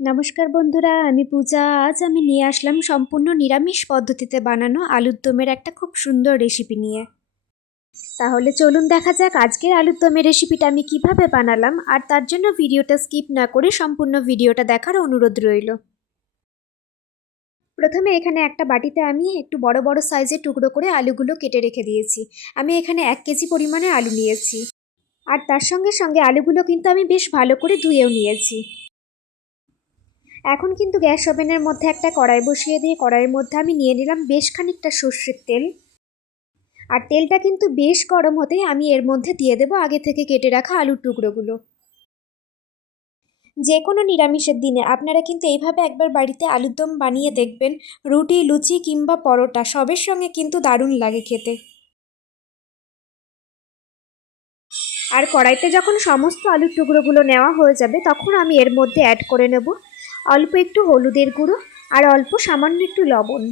নমস্কার বন্ধুরা, আমি পূজা। আজ আমি নিয়ে আসলাম সম্পূর্ণ নিরামিষ পদ্ধতিতে বানানো আলুর দমের একটা খুব সুন্দর রেসিপি নিয়ে। তাহলে চলুন দেখা যাক আজকের আলুর দমের রেসিপিটা আমি কিভাবে বানালাম, আর তার জন্য ভিডিওটা স্কিপ না করে সম্পূর্ণ ভিডিওটা দেখার অনুরোধ রইল। প্রথমে এখানে একটা বাটিতে আমি একটু বড় বড় সাইজের টুকরো করে আলুগুলো কেটে রেখে দিয়েছি। আমি এখানে 1 কেজি পরিমাণে আলু নিয়েছি, আর তার সঙ্গে সঙ্গে আলুগুলো কিন্তু আমি বেশ ভালো করে ধুয়েও নিয়েছি। এখন কিন্তু গ্যাস ওভেনের মধ্যে একটা কড়াই বসিয়ে দিয়ে কড়াইয়ের মধ্যে আমি নিয়ে নিলাম বেশ খানিকটা সর্ষের তেল। আর তেলটা কিন্তু বেশ গরম হতেই আমি এর মধ্যে দিয়ে দেবো আগে থেকে কেটে রাখা আলুর টুকরোগুলো। যে কোনো নিরামিষের দিনে আপনারা কিন্তু এইভাবে একবার বাড়িতে আলুর দম বানিয়ে দেখবেন। রুটি, লুচি কিংবা পরোটা সবের সঙ্গে কিন্তু দারুণ লাগে খেতে। আর কড়াইতে যখন সমস্ত আলুর টুকরোগুলো নেওয়া হয়ে যাবে তখন আমি এর মধ্যে অ্যাড করে নেব অল্প একটু হলুদের গুঁড়ো আর অল্প সামান্য একটু লবণ।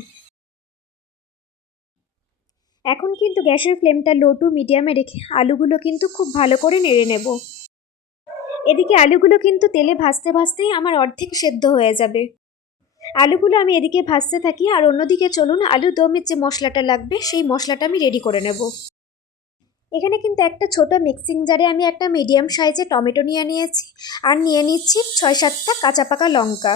এখন কিন্তু গ্যাসের ফ্লেমটা লো টু মিডিয়ামে রেখে আলুগুলো কিন্তু খুব ভালো করে নেড়ে নেব। এদিকে আলুগুলো কিন্তু তেলে ভাজতে ভাজতেই আমার অর্ধেক সেদ্ধ হয়ে যাবে। আলুগুলো আমি এদিকে ভাজতে থাকি, আর অন্যদিকে চলুন আলু দমের যে মশলাটা লাগবে সেই মশলাটা আমি রেডি করে নেব। এখানে কিন্তু একটা ছোট মিক্সিং জারে আমি একটা মিডিয়াম সাইজে টমেটো নিয়ে নিয়েছি, আর নিয়ে নিচ্ছি 6-7টা কাঁচা পাকা লঙ্কা।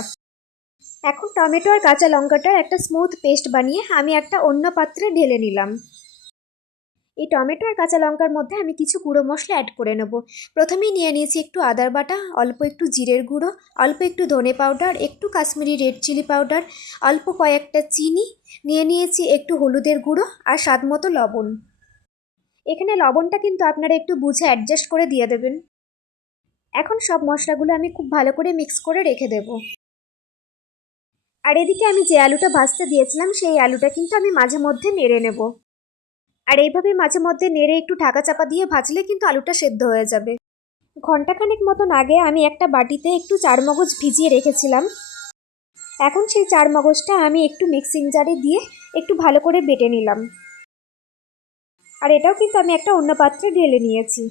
এখন টমেটো আর কাঁচা লঙ্কাটার একটা স্মুথ পেস্ট বানিয়ে আমি একটা অন্য পাত্রে ঢেলে নিলাম। এই টমেটো আর কাঁচা লঙ্কার মধ্যে আমি কিছু গুঁড়ো মশলা অ্যাড করে নেব। প্রথমেই নিয়ে নিয়েছি একটু আদার বাটা, অল্প একটু জিরের গুঁড়ো, অল্প একটু ধনে পাউডার, একটু কাশ্মীরি রেড চিলি পাউডার, অল্প কয়েকটা চিনি, নিয়ে নিয়েছি একটু হলুদের গুঁড়ো আর স্বাদ মতো লবণ। এখানে লবণটা কিন্তু আপনারা একটু বুঝে অ্যাডজাস্ট করে দিয়ে দেবেন। এখন সব মশলাগুলো আমি খুব ভালো করে মিক্স করে রেখে দেব। আর এদিকে আমি যে আলুটা ভাজতে দিয়েছিলাম সেই আলুটা কিন্তু আমি মাঝে মধ্যে নেড়ে নেব। আর এইভাবে মাঝে মধ্যে নেড়ে একটু ঢাকা চাপা দিয়ে ভাজলে কিন্তু আলুটা সেদ্ধ হয়ে যাবে। ঘন্টাখানেক মতন আগে আমি একটা বাটিতে একটু চারমগজ ভিজিয়ে রেখেছিলাম। এখন সেই চারমগজটা আমি একটু মিক্সিং জারে দিয়ে একটু ভালো করে বেটে নিলাম। আর এটাও কিন্তু আমি একটা অন্য পাত্রে ঢেলে নিয়েছি।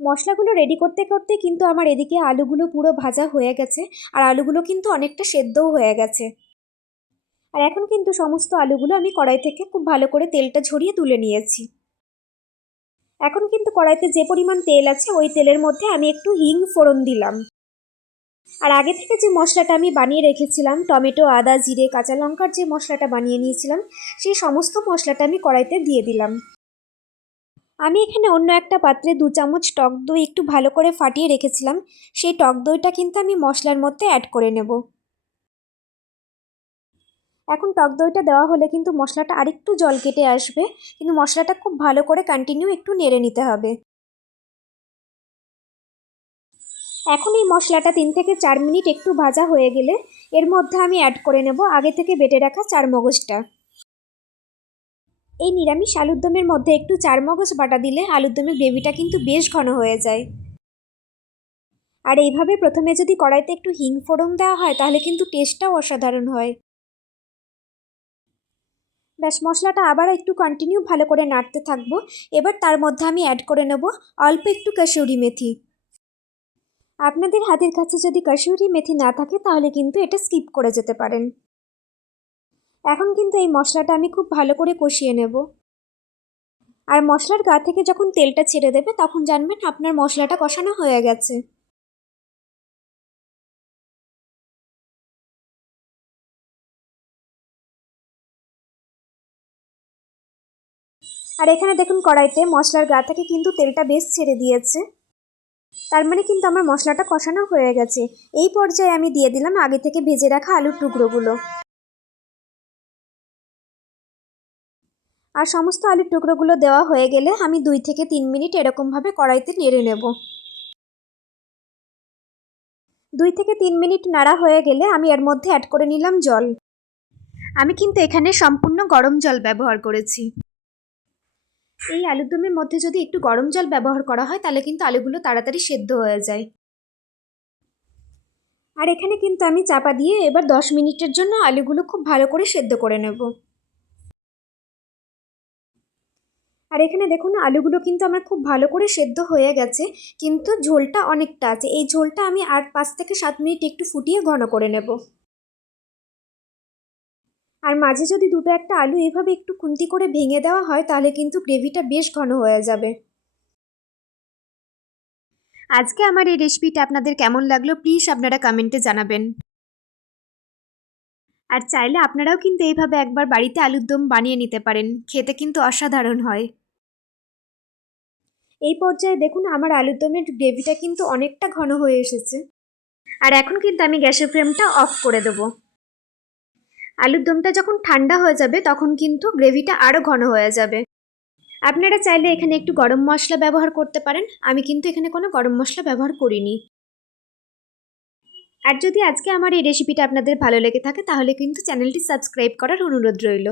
মশলাগুলো রেডি করতে করতে কিন্তু আমার এদিকে আলুগুলো পুরো ভাজা হয়ে গেছে, আর আলুগুলো কিন্তু অনেকটা সেদ্ধও হয়ে গেছে। আর এখন কিন্তু সমস্ত আলুগুলো আমি কড়াই থেকে খুব ভালো করে তেলটা ঝরিয়ে তুলে নিয়েছি। এখন কিন্তু কড়াইতে যে পরিমাণ তেল আছে ওই তেলের মধ্যে আমি একটু হিং ফোড়ন দিলাম। আর আগে থেকে যে মশলাটা আমি বানিয়ে রেখেছিলাম, টমেটো, আদা, জিরে, কাঁচা লঙ্কার যে মশলাটা বানিয়ে নিয়েছিলাম, সেই সমস্ত মশলাটা আমি কড়াইতে দিয়ে দিলাম। আমি এখানে অন্য একটা পাত্রে 2 চামচ টক দই একটু ভালো করে ফাটিয়ে রেখেছিলাম, সেই টক দইটা কিন্তু আমি মশলার মধ্যে অ্যাড করে নেব। এখন টক দইটা দেওয়া হলে কিন্তু মশলাটা আরেকটু জল কেটে আসবে, কিন্তু মশলাটা খুব ভালো করে কন্টিনিউ একটু নেড়ে নিতে হবে। এখন এই মশলাটা 3 থেকে 4 মিনিট একটু ভাজা হয়ে গেলে এর মধ্যে আমি অ্যাড করে নেব আগে থেকে বেটে রাখা চারমগজটা। এই নিরামিষ আলুর দমের মধ্যে একটু চারমগজ বাটা দিলে আলুর দমের গ্রেভিটা কিন্তু বেশ ঘন হয়ে যায়। আর এইভাবে প্রথমে যদি কড়াইতে একটু হিং ফোড়ন দেওয়া হয় তাহলে কিন্তু টেস্টটাও অসাধারণ হয়। ব্যাস, মশলাটা আবার একটু কন্টিনিউ ভালো করে নাড়তে থাকবো। এবার তার মধ্যে আমি অ্যাড করে নেব অল্প একটু কাসুরি মেথি। আপনাদের হাতের কাছে যদি কাসুরি মেথি না থাকে তাহলে কিন্তু এটা স্কিপ করে যেতে পারেন। এখন কিন্তু এই মশলাটা আমি খুব ভালো করে কষিয়ে নেব। আর মশলার গা থেকে যখন তেলটা ছেড়ে দেবে তখন জানবেন আপনার মশলাটা কষানো হয়ে গেছে। আর এখানে দেখুন কড়াইতে মশলার গা থেকে কিন্তু তেলটা বেশ ছেড়ে দিয়েছে। তার মানে কিন্তু আমার মশলাটা কষানো হয়ে গেছে। এই পর্যায়ে আমি দিয়ে দিলাম আগে থেকে ভেজে রাখা আলুর টুকরোগুলো। আর সমস্ত আলুর টুকরোগুলো দেওয়া হয়ে গেলে আমি 2 থেকে 3 মিনিট এরকমভাবে কড়াইতে নেড়ে নেব। 2 থেকে 3 মিনিট নাড়া হয়ে গেলে আমি এর মধ্যে অ্যাড করে নিলাম জল। আমি কিন্তু এখানে সম্পূর্ণ গরম জল ব্যবহার করেছি। এই আলুর দমের মধ্যে যদি একটু গরম জল ব্যবহার করা হয় তাহলে কিন্তু আলুগুলো তাড়াতাড়ি সেদ্ধ হয়ে যায়। আর এখানে কিন্তু আমি চাপা দিয়ে এবার 10 মিনিটের জন্য আলুগুলো খুব ভালো করে সেদ্ধ করে নেব। আর এখানে দেখুন আলুগুলো কিন্তু আমার খুব ভালো করে সেদ্ধ হয়ে গেছে, কিন্তু ঝোলটা অনেকটা আছে। এই ঝোলটা আমি আর 5 থেকে 7 মিনিট একটু ফুটিয়ে ঘন করে নেব। আর মাঝে যদি দুটো একটা আলু এভাবে একটু খুন্তি করে ভেঙে দেওয়া হয় তাহলে কিন্তু গ্রেভিটা বেশ ঘন হয়ে যাবে। আজকে আমার এই রেসিপিটা আপনাদের কেমন লাগলো প্লিজ আপনারা কমেন্টে জানাবেন। আর চাইলে আপনারাও কিন্তু এইভাবে একবার বাড়িতে আলুর দম বানিয়ে নিতে পারেন, খেতে কিন্তু অসাধারণ হয়। এই পর্যায়ে দেখুন আমার আলুর দমের গ্রেভিটা কিন্তু অনেকটা ঘন হয়ে এসেছে। আর এখন কিন্তু আমি গ্যাসের ফ্লেমটা অফ করে দেবো। আলুর দমটা যখন ঠান্ডা হয়ে যাবে তখন কিন্তু গ্রেভিটা আরও ঘন হয়ে যাবে। আপনারা চাইলে এখানে একটু গরম মশলা ব্যবহার করতে পারেন, আমি কিন্তু এখানে কোনো গরম মশলা ব্যবহার করিনি। আর যদি আজকে আমার এই রেসিপিটা আপনাদের ভালো লেগে থাকে তাহলে কিন্তু চ্যানেলটি সাবস্ক্রাইব করার অনুরোধ রইল।